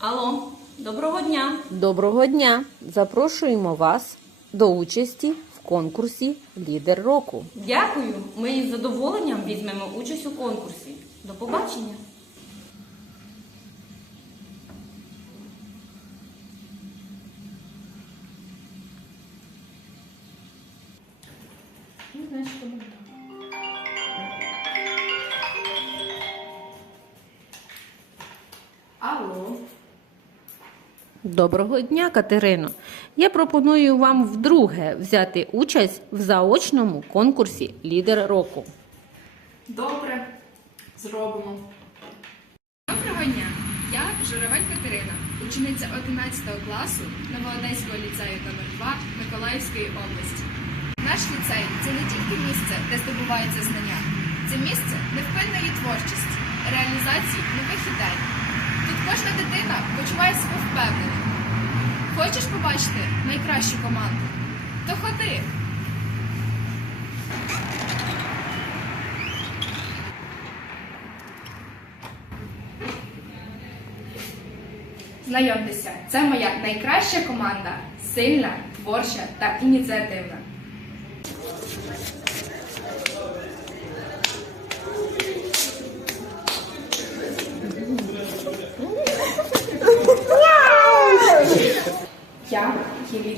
Алло, доброго дня. Доброго дня! Запрошуємо вас до участі в конкурсі Лідер року. Дякую. Ми із задоволенням візьмемо участь у конкурсі. До побачення. Алло. Доброго дня, Катерино! Я пропоную вам вдруге взяти участь в заочному конкурсі Лідер року. Добре, зробимо. Доброго дня! Я Журавель Катерина, учениця 11 класу Новоодеського ліцею номер 2 Миколаївської області. Наш ліцей це не тільки місце, де здобуваються знання, це місце невпинної творчості, реалізації нових ідей. Тут кожна дитина почуває себе впевненою. Хочеш побачити найкращу команду? То ходи! Знайомтеся, це моя найкраща команда, сильна, творча та ініціативна. Я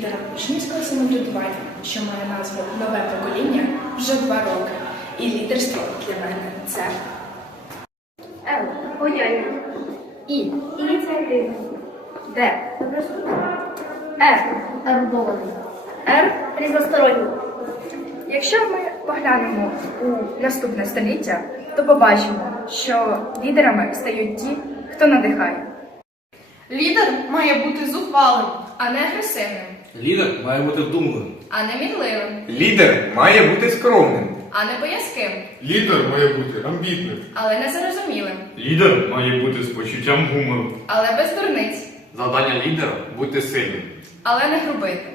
є лідером учнівського самоврядування, що має назву Нове покоління вже два роки. І лідерство для мене це Л. Лояльність. і Ініціатива. Д. Р. Ерудований. Р. Різносторонній. Якщо ми поглянемо у наступне століття, то побачимо, що лідерами стають ті, хто надихає. Лідер має бути зухвалим. А не агресивним, Лідер має бути вдумливим. а не мінливим, Лідер має бути скромним. а не боязким, Лідер має бути амбітним. але не зарозумілим, Лідер має бути з почуттям гумору. але без дурниць, Завдання лідера бути сильним. але не грубити.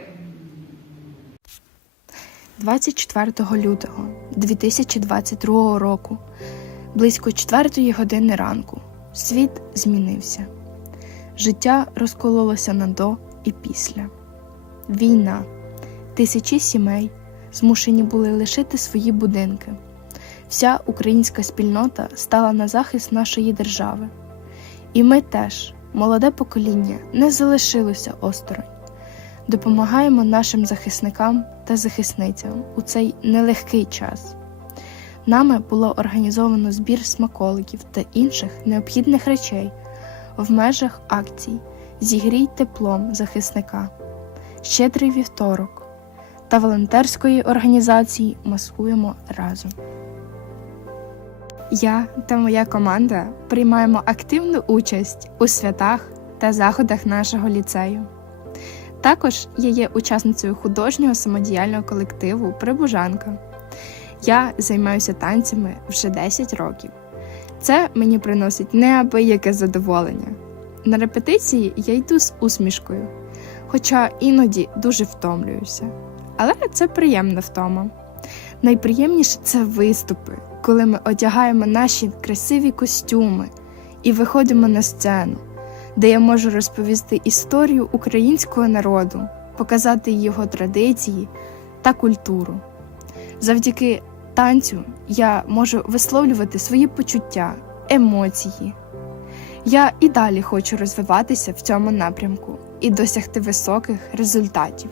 24 лютого 2022 року, близько 4 години ранку, світ змінився. Життя розкололося на до і після. Війна. Тисячі сімей змушені були лишити свої будинки. Вся українська спільнота стала на захист нашої держави. І ми теж, молоде покоління, не залишилося осторонь допомагаємо нашим захисникам та захисницям у цей нелегкий час. Нами було організовано збір смаколиків та інших необхідних речей в межах акцій Зігрій теплом захисника, Щедрий вівторок та волонтерської організації Маскуємо разом. Я та моя команда приймаємо активну участь у святах та заходах нашого ліцею. Також я є учасницею художнього самодіяльного колективу Прибужанка. Я займаюся танцями вже 10 років. Це мені приносить неабияке задоволення. На репетиції я йду з усмішкою, хоча іноді дуже втомлююся. Але це приємна втома. Найприємніше це виступи, коли ми одягаємо наші красиві костюми і виходимо на сцену де я можу розповісти історію українського народу, показати його традиції та культуру. Завдяки танцю я можу висловлювати свої почуття, емоції. Я і далі хочу розвиватися в цьому напрямку і досягти високих результатів.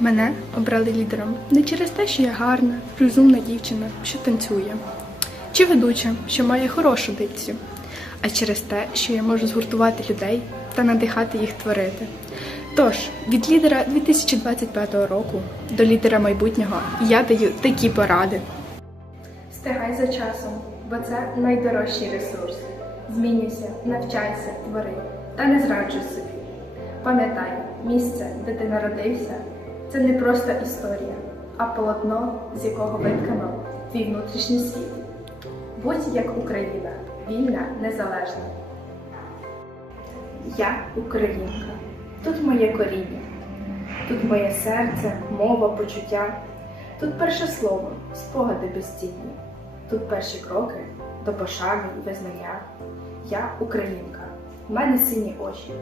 Мене обрали лідером не через те, що я гарна, розумна дівчина, що танцює, чи ведуча, що має хорошу дикцію, а через те, що я можу згуртувати людей та надихати їх творити. Тож, від лідера 2025 року до лідера майбутнього я даю такі поради. Стигай за часом, бо це найдорожчий ресурс. Змінюйся, навчайся, твори та не зраджуй собі. Пам'ятай, місце, де ти народився, це не просто історія, а полотно, з якого виткано твій внутрішній світ. Будь як Україна, вільна, незалежна. Я українка. Тут моє коріння, тут моє серце, мова, почуття. Тут перше слово, спогади безцінні. Тут перші кроки до пошани і визнання. Я українка, в мене сині очі,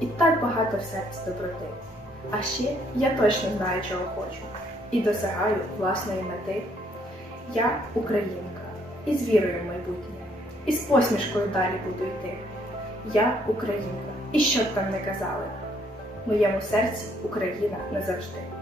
і так багато в серці доброти. А ще я точно знаю, чого хочу, і досягаю власної мети. Я українка, і з вірою в майбутнє, і з посмішкою далі буду йти. Я українка, і що б там не казали, моєму серці Україна назавжди.